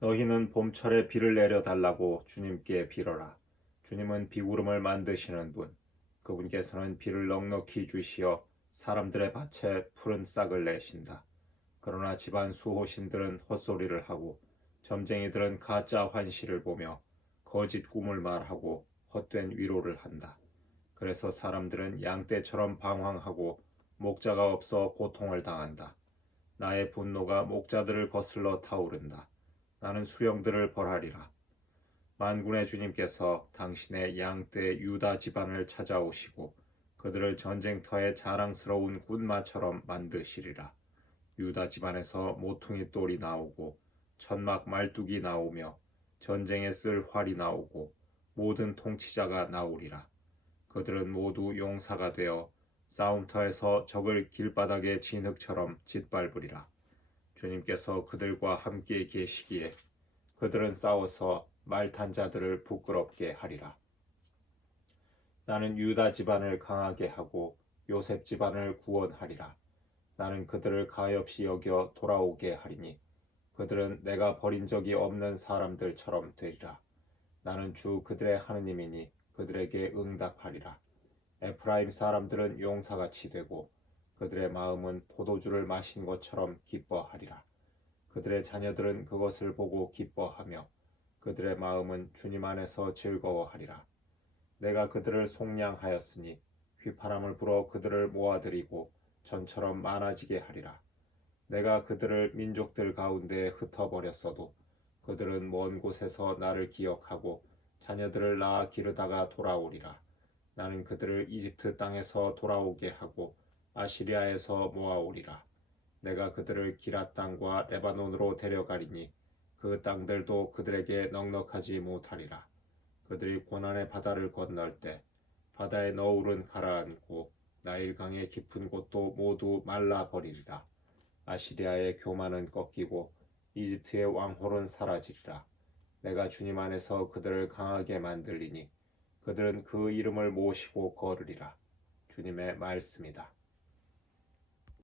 너희는 봄철에 비를 내려 달라고 주님께 빌어라. 주님은 비구름을 만드시는 분. 그분께서는 비를 넉넉히 주시어 사람들의 밭에 푸른 싹을 내신다. 그러나 집안 수호신들은 헛소리를 하고 점쟁이들은 가짜 환시를 보며 거짓 꿈을 말하고 헛된 위로를 한다. 그래서 사람들은 양떼처럼 방황하고 목자가 없어 고통을 당한다. 나의 분노가 목자들을 거슬러 타오른다. 나는 수령들을 벌하리라. 만군의 주님께서 당신의 양떼 유다 집안을 찾아오시고 그들을 전쟁터의 자랑스러운 군마처럼 만드시리라. 유다 집안에서 모퉁이 똘이 나오고 천막 말뚝이 나오며 전쟁에 쓸 활이 나오고 모든 통치자가 나오리라. 그들은 모두 용사가 되어 싸움터에서 적을 길바닥의 진흙처럼 짓밟으리라. 주님께서 그들과 함께 계시기에 그들은 싸워서 말탄 자들을 부끄럽게 하리라. 나는 유다 집안을 강하게 하고 요셉 집안을 구원하리라. 나는 그들을 가엾이 여겨 돌아오게 하리니 그들은 내가 버린 적이 없는 사람들처럼 되리라. 나는 주 그들의 하느님이니 그들에게 응답하리라. 에프라임 사람들은 용사같이 되고 그들의 마음은 포도주를 마신 것처럼 기뻐하리라. 그들의 자녀들은 그것을 보고 기뻐하며 그들의 마음은 주님 안에서 즐거워하리라. 내가 그들을 속량하였으니 휘파람을 불어 그들을 모아들이고 전처럼 많아지게 하리라. 내가 그들을 민족들 가운데 흩어버렸어도 그들은 먼 곳에서 나를 기억하고 자녀들을 낳아 기르다가 돌아오리라. 나는 그들을 이집트 땅에서 돌아오게 하고 아시리아에서 모아오리라. 내가 그들을 기라 땅과 레바논으로 데려가리니 그 땅들도 그들에게 넉넉하지 못하리라. 그들이 고난의 바다를 건널 때 바다의 너울은 가라앉고 나일강의 깊은 곳도 모두 말라 버리리라. 아시리아의 교만은 꺾이고 이집트의 왕홀은 사라지리라. 내가 주님 안에서 그들을 강하게 만들리니 그들은 그 이름을 모시고 걸으리라. 주님의 말씀이다.